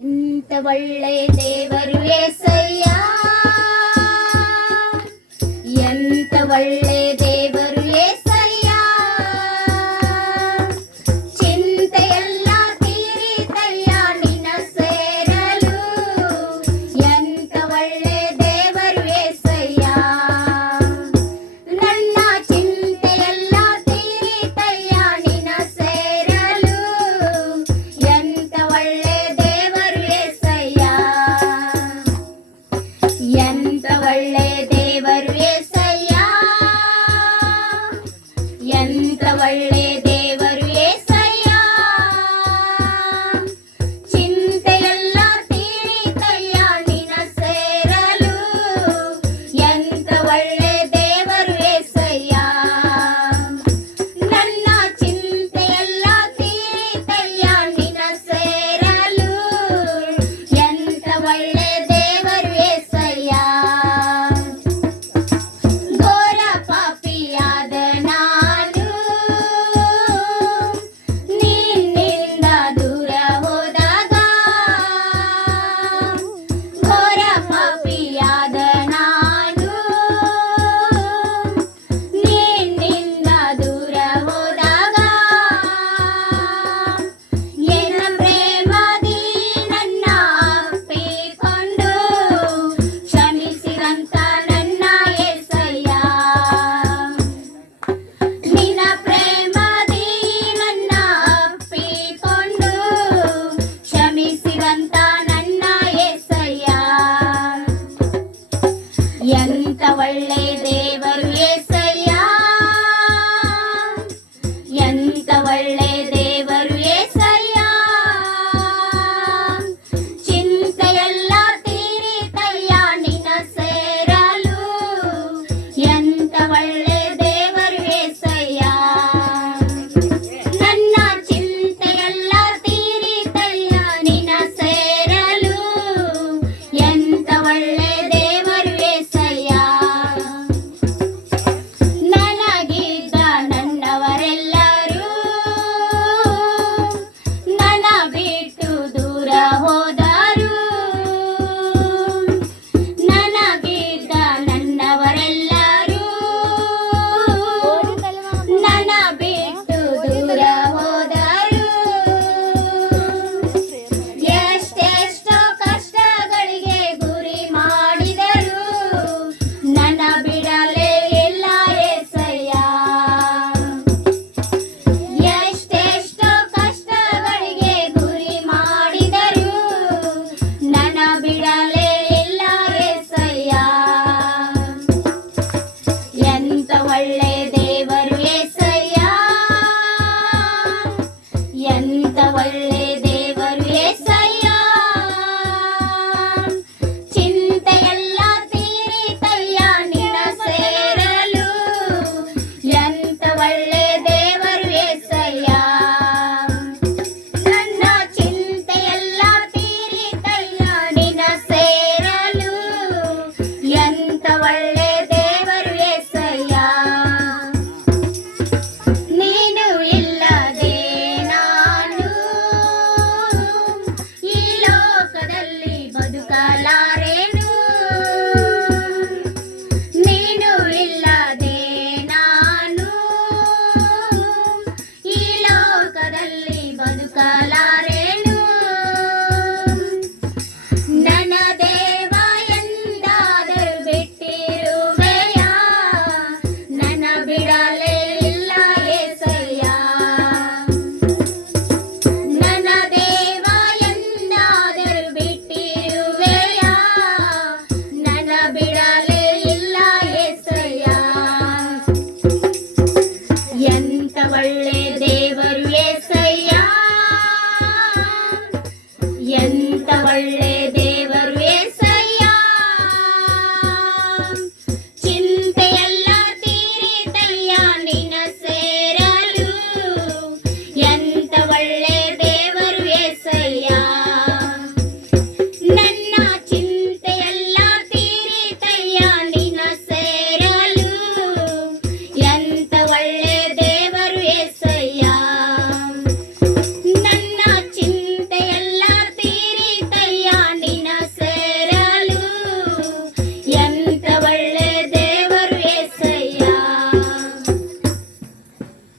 ಎಂತ ಒಳ್ಳೆ ದೇವರು యేసయ్య, ಎಂತ ಒಳ್ಳೆ ದೇವರು యేసయ్య, ಚಿಂತೆಯೆಲ್ಲ ತೀರಿತಯ್ಯ ನಿನ್ನ ಸೇರಲು. ಎಂತ ಒಳ್ಳೆ ದೇವರು యేసయ్య, ನನ್ನ ಚಿಂತೆಯೆಲ್ಲ ತೀರಿತಯ್ಯ ನಿನ್ನ ಸೇರಲು. ಎಂತ ಒಳ್ಳೆ ಎಂತ ಒಳ್ಳೆ ದೇವರು యేసయ్య, ಎಂತ ಒಳ್ಳೆ ದೇವರು యేసయ్య, ಚಿಂತೆಯೆಲ್ಲ ತೀರಿತಯ್ಯ ನಿನ್ನ ಸೇರಲು. ಎಂತ ಒಳ್ಳೆ ದೇವರು యేసయ్య, ನನ್ನ ಚಿಂತೆಯೆಲ್ಲ ತೀರಿತಯ್ಯ ನಿನ್ನ ಸೇರಲು. ಎಂತ ಒಳ್ಳೆ ಘೋರ ಪಾಪಿಯಾದ ನಾನು ನಿನ್ನಿಂದ ದೂರ ಹೋದಾಗ, ಘೋರ ಪಾಪಿಯಾದ ನಾನು ನಿನ್ನಿಂದ ದೂರ ಹೋದಾಗ, ಎನ್ನ ಪ್ರೇಮದಿ ನನ್ನ ಅಪ್ಪಿಕೊಂಡು ಕ್ಷಮಿಸಿದಂತ ನನ್ನ యేసయ్య, ನಿನ್ನ ಪ್ರೇಮದಿ ನನ್ನ ಅಪ್ಪಿಕೊಂಡು ಕ್ಷಮಿಸಿದಂತ ನನ್ನ యేసయ్య. ಎಂತ ಒಳ್ಳೆ ದೇವರು యేసయ్య, ಎಂತ ಒಳ್ಳೆ ದೇವರು యేసయ్య, ಚಿಂತೆಯೆಲ್ಲ ತೀರಿತಯ್ಯ ನಿನ್ನ ಸೇರಲು. ಎಂತ ಒಳ್ಳೆ ದೇವರು యేసయ్య, ನನ್ನ ಚಿಂತೆಯೆಲ್ಲ ತೀರಿತಯ್ಯ ನಿನ್ನ ಸೇರಲು. ಎಂತ ಒಳ್ಳೆ ದೇವರು యేసయ్య, ನನಗಿದ್ದ ನನ್ನವರೆಲ್ಲರೂ ನನ್ನ ಬಿಟ್ಟು ದೂರ ಹೋದರು. ನನಗಿದ್ದ ನನ್ನವರೆಲ್ಲರೂ ನನ್ನ ಬಿಟ್ಟು ದೂರ ಹೋದರು. ಎಷ್ಟೆಷ್ಟೋ ಕಷ್ಟಗಳಿಗೆ ಗುರಿ ಮಾಡಿದರು, ನನ್ನ ಬಿಡಲೇ ಇಲ್ಲ యేసయ్య. ಎಷ್ಟೆಷ್ಟೋ ಕಷ್ಟಗಳಿಗೆ ಗುರಿ ಮಾಡಿದರು, ನನ್ನ ಬಿಡಲೇ ಇಲ್ಲ యేಸయ్య. ಎಂತ ಒಳ್ಳೆ ದೇವರು యేసయ్య, ಎಂತ ಒಳ್ಳೆ ದೇವರು యేసయ్ಯ, ಚಿಂತೆಯೆಲ್ಲ ತೀರಿತಯ್ಯ ನಿನ್ನ ಸೇರಲು. ಎಂತ ಒಳ್ಳೆ ದೇವರು యేసయ్య, ನನ್ನ ಚಿಂತೆಯೆಲ್ಲ ತೀರಿತಯ್ಯ ನಿನ್ನ ಸೇರಲು. ಎಂತ ಒಳ್ಳೆ ದೇವರು యేಸయ్ಯ, ನೀನು ಇಲ್ಲದೆ ನಾನು ಈ ಲೋಕದಲ್ಲಿ ಬದುಕಲಾರೆನು. ನೀನು ಇಲ್ಲದೆ ನಾನು ಈ ಲೋಕದಲ್ಲಿ ಬದುಕಲಾರೆನು. ನನ್ನ ದೇವ ಎಂದಾದರೂ ಬಿಟ್ಟಿರುವೆಯ, ನನ್ನ ಬಿಡಲೇ ಇಲ್ಲ యేಸయ్ಯ. ನನ್ನ ದೇವ ಎಂದಾದರೂ ಬಿಟ್ಟಿರುವೆಯ, ನನ್ನ ಬಿಡಲೇ ಇಲ್ಲ యేಸయ్ಯ. ಎಂತ ಒಳ್ಳೆ ದೇವರು యేಸయ్ಯ, ಎಂತ ಒಳ್ಳೆ